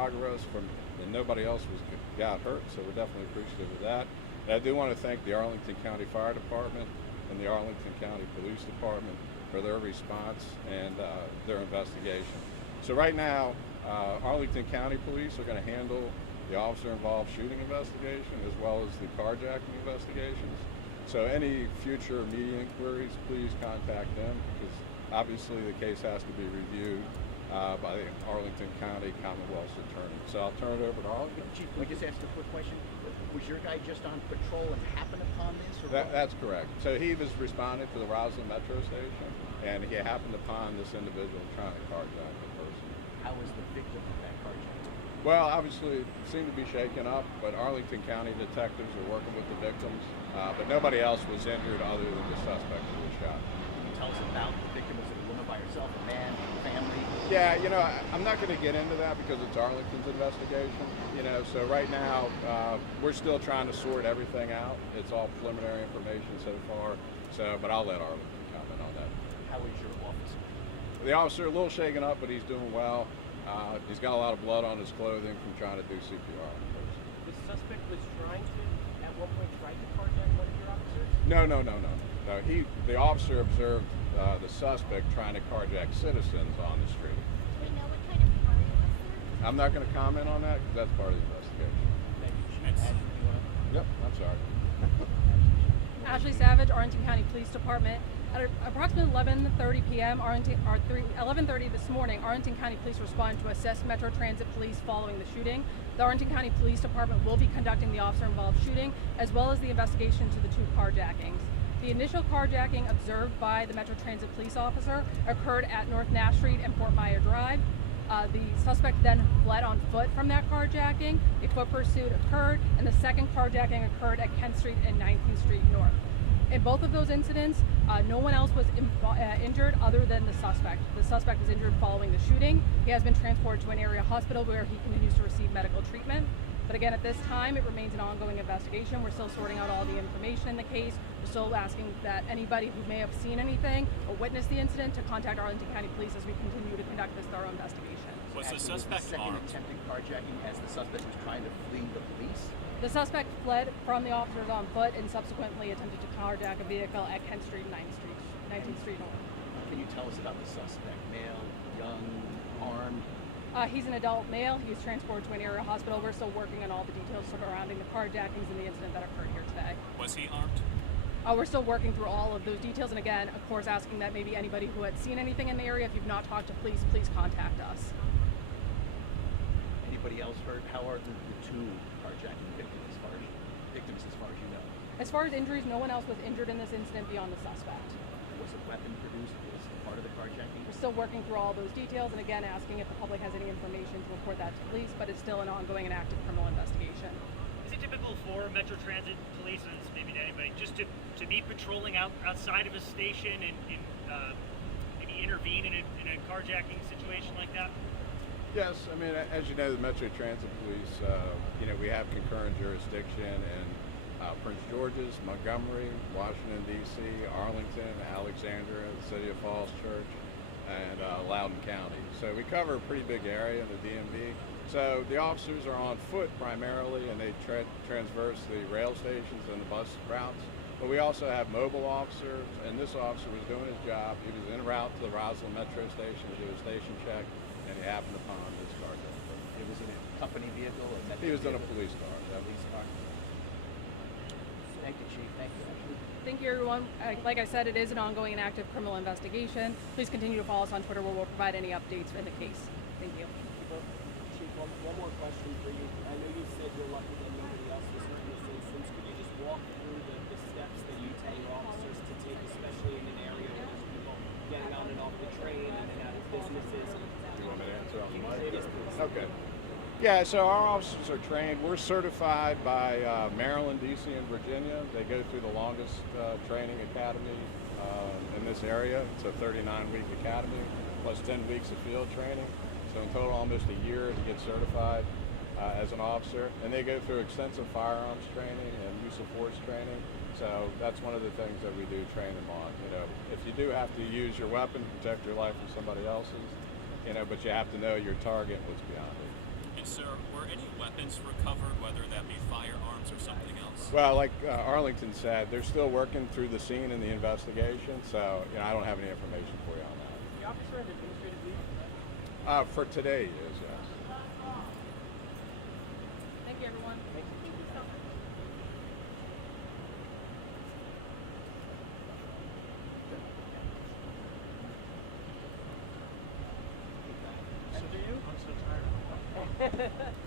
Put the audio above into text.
progress and nobody else got hurt, so we're definitely appreciative of that. And I do want to thank the Arlington County Fire Department and the Arlington County Police Department for their response and their investigation. So right now, Arlington County Police are going to handle the officer-involved shooting investigation as well as the carjacking investigations. So any future media inquiries, please contact them, because obviously the case has to be reviewed by the Arlington County Commonwealth's attorney. So I'll turn it over to Arlington. Chief, can we just ask a quick question? Was your guy just on patrol and happened upon this? Or That's correct. So he was responding to the Rosslyn Metro Station, and he happened upon this individual trying to carjack the person. How was the victim of that carjacking? Well, obviously, it seemed to be shaken up, but Arlington County detectives are working with the victims, but nobody else was injured other than the suspect who was shot. Can you tell us about the victim? Was it a woman by herself, a man, family? Yeah, I'm not going to get into that because it's Arlington's investigation, so right now, we're still trying to sort everything out. It's all preliminary information so far, but I'll let Arlington comment on that. How is your officer? The officer, a little shaken up, but he's doing well. He's got a lot of blood on his clothing from trying to do CPR on the person. The suspect was trying to, at one point, try to carjack one of your officers? No. The officer observed the suspect trying to carjack citizens on the street. Do we know what kind of car it was, sir? I'm not going to comment on that because that's part of the investigation. Thank you, Chief. Yep, I'm sorry. Ashley Savage, Arlington County Police Department. At approximately 11:30 p.m., 11:30 this morning, Arlington County Police responded to assess Metro Transit Police following the shooting. The Arlington County Police Department will be conducting the officer-involved shooting, as well as the investigation to the 2 carjackings. The initial carjacking observed by the Metro Transit Police officer occurred at North Nash Street and Fort Myer Drive. The suspect then fled on foot from that carjacking. A foot pursuit occurred, and the second carjacking occurred at Kent Street and 19th Street North. In both of those incidents, no one else was injured other than the suspect. The suspect was injured following the shooting. He has been transported to an area hospital where he continues to receive medical treatment. But again, at this time, it remains an ongoing investigation. We're still sorting out all the information in the case. We're still asking that anybody who may have seen anything or witnessed the incident to contact Arlington County Police as we continue to conduct this thorough investigation. Was the suspect second armed? attempted carjacking as the suspect was trying to flee the police? The suspect fled from the officers on foot and subsequently attempted to carjack a vehicle at Kent Street and 19th Street North. Can you tell us about the suspect? Male, young, armed? He's an adult male. He was transported to an area hospital. We're still working on all the details surrounding the carjackings and the incident that occurred here today. Was he armed? We're still working through all of those details, and again, of course, asking that maybe anybody who had seen anything in the area, if you've not talked to police, please contact us. Anybody else hurt? How are the 2 carjacking victims as far as you know? As far as injuries, no one else was injured in this incident beyond the suspect. Was a weapon produced? Was it part of the carjacking? We're still working through all those details, and again, asking if the public has any information to report that to police, but it's still an ongoing and active criminal investigation. Is it typical for Metro Transit Police, and maybe to anybody, just to be patrolling outside of a station and maybe intervene in a carjacking situation like that? Yes, I mean, as you know, the Metro Transit Police, we have concurrent jurisdiction in Prince George's, Montgomery, Washington, D.C., Arlington, Alexandria, the City of Falls Church, and Loudoun County. So we cover a pretty big area in the DMV. So the officers are on foot primarily, and they transverse the rail stations and the bus routes. But we also have mobile officers, and this officer was doing his job. He was en route to the Rosslyn Metro Station to do a station check, and he happened upon this carjacker. It was in a company vehicle? Or He was in a police car. Police car. Thank you, Chief. Thank you. Thank you, everyone. Like I said, it is an ongoing and active criminal investigation. Please continue to follow us on Twitter where we'll provide any updates in the case. Thank you. Chief, one more question for you. I know you said you're lucky that nobody else was hurt in this instance. Could you just walk through the steps that you tell your officers to take, especially in an area where there's people getting on and off the train and out of businesses? You want me to answer on the mic? Yes, please. Okay. Yeah, so our officers are trained. We're certified by Maryland, D.C., and Virginia. They go through the longest training academy in this area. It's a 39-week academy plus 10 weeks of field training. So in total, almost a year to get certified as an officer. And they go through extensive firearms training and use of force training. So that's one of the things that we do train them on. If you do have to use your weapon to protect your life from somebody else's, but you have to know your target and what's beyond it. And so weapons recovered, whether that be firearms or something else? Well, like Arlington said, they're still working through the scene in the investigation, so I don't have any information for you on that. The officer had administrative leave. For today, is yes. Thank you, everyone. Thank you. I'm so tired.